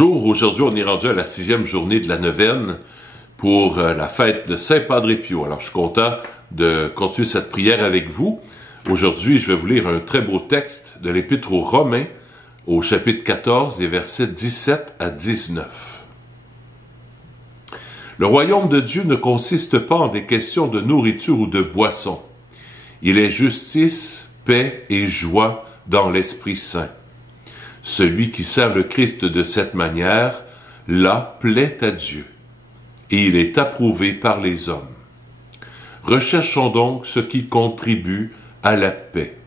Bonjour, aujourd'hui on est rendu à la 6e journée de la neuvaine pour la fête de Saint Padre Pio. Alors je suis content de continuer cette prière avec vous. Aujourd'hui je vais vous lire un très beau texte de l'Épître aux Romains au chapitre 14 des versets 17 à 19. Le royaume de Dieu ne consiste pas en des questions de nourriture ou de boisson. Il est justice, paix et joie dans l'Esprit Saint. Celui qui sert le Christ de cette manière, là, plaît à Dieu, et il est approuvé par les hommes. Recherchons donc ce qui contribue à la paix,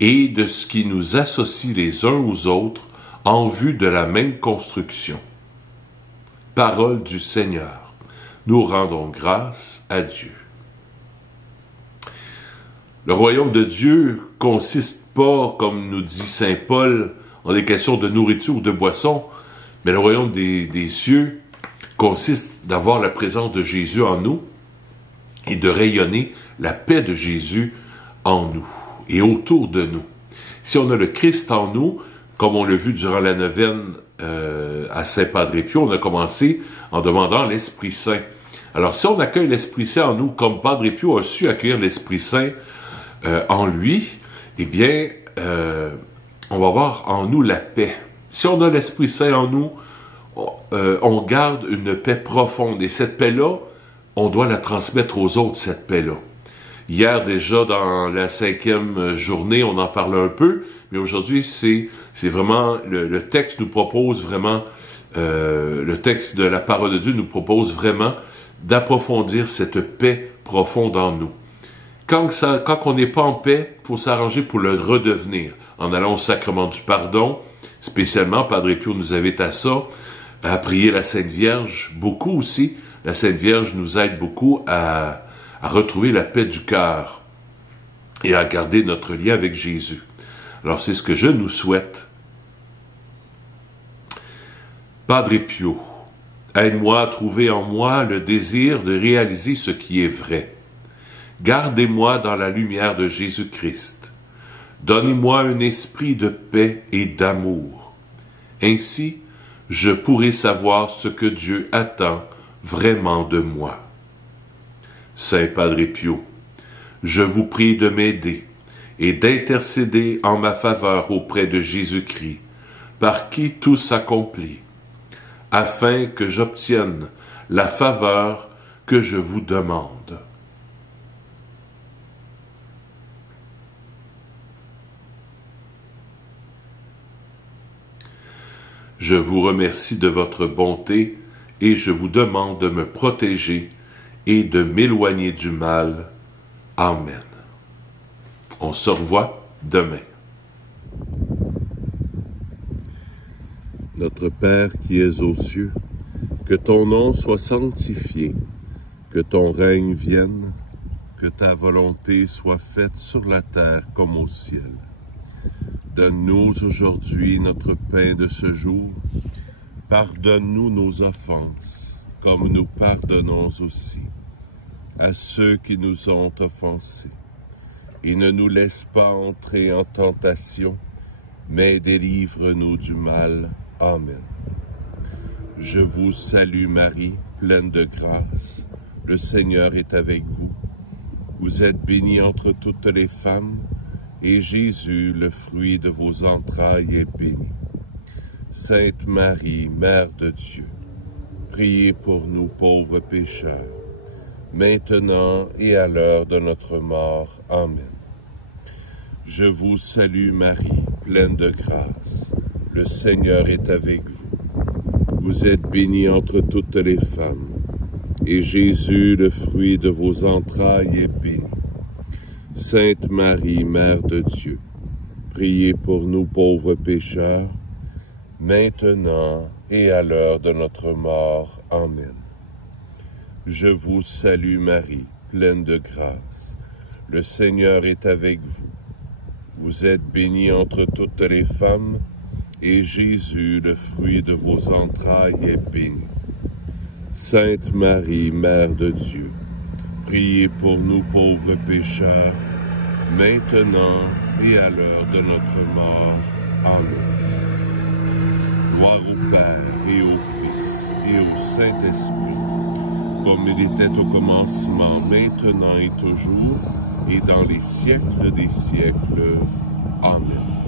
et de ce qui nous associe les uns aux autres en vue de la même construction. Parole du Seigneur. Nous rendons grâce à Dieu. Le royaume de Dieu consiste pas, comme nous dit saint Paul, en des questions de nourriture ou de boisson, mais le royaume des cieux consiste d'avoir la présence de Jésus en nous et de rayonner la paix de Jésus en nous et autour de nous. Si on a le Christ en nous, comme on l'a vu durant la neuvaine à Saint Padre Pio, on a commencé en demandant l'Esprit Saint. Alors si on accueille l'Esprit Saint en nous, comme Padre Pio a su accueillir l'Esprit Saint en lui, eh bien, on va avoir en nous la paix. Si on a l'Esprit Saint en nous, on garde une paix profonde. Et cette paix-là, on doit la transmettre aux autres, cette paix-là. Hier, déjà, dans la 5e journée, on en parlait un peu, mais aujourd'hui, c'est vraiment, le texte nous propose vraiment, le texte de la parole de Dieu nous propose vraiment d'approfondir cette paix profonde en nous. Quand on n'est pas en paix, il faut s'arranger pour le redevenir, en allant au sacrement du pardon. Spécialement, Padre Pio nous invite à ça, à prier la Sainte Vierge, beaucoup aussi. La Sainte Vierge nous aide beaucoup à retrouver la paix du cœur et à garder notre lien avec Jésus. Alors c'est ce que je nous souhaite. Padre Pio, aide-moi à trouver en moi le désir de réaliser ce qui est vrai. Gardez-moi dans la lumière de Jésus-Christ. Donnez-moi un esprit de paix et d'amour. Ainsi, je pourrai savoir ce que Dieu attend vraiment de moi. Saint Padre Pio, je vous prie de m'aider et d'intercéder en ma faveur auprès de Jésus-Christ, par qui tout s'accomplit, afin que j'obtienne la faveur que je vous demande. Je vous remercie de votre bonté et je vous demande de me protéger et de m'éloigner du mal. Amen. On se revoit demain. Notre Père qui es aux cieux, que ton nom soit sanctifié, que ton règne vienne, que ta volonté soit faite sur la terre comme au ciel. Donne-nous aujourd'hui notre pain de ce jour. Pardonne-nous nos offenses, comme nous pardonnons aussi à ceux qui nous ont offensés. Et ne nous laisse pas entrer en tentation, mais délivre-nous du mal. Amen. Je vous salue Marie, pleine de grâce. Le Seigneur est avec vous. Vous êtes bénie entre toutes les femmes, et Jésus, le fruit de vos entrailles, est béni. Sainte Marie, Mère de Dieu, priez pour nous pauvres pécheurs, maintenant et à l'heure de notre mort. Amen. Je vous salue Marie, pleine de grâce. Le Seigneur est avec vous. Vous êtes bénie entre toutes les femmes, et Jésus, le fruit de vos entrailles, est béni. Sainte Marie, Mère de Dieu, priez pour nous pauvres pécheurs, maintenant et à l'heure de notre mort. Amen. Je vous salue Marie, pleine de grâce. Le Seigneur est avec vous. Vous êtes bénie entre toutes les femmes, et Jésus, le fruit de vos entrailles, est béni. Sainte Marie, Mère de Dieu, priez pour nous pauvres pécheurs, maintenant et à l'heure de notre mort. Amen. Gloire au Père et au Fils et au Saint-Esprit, comme il était au commencement, maintenant et toujours, et dans les siècles des siècles. Amen.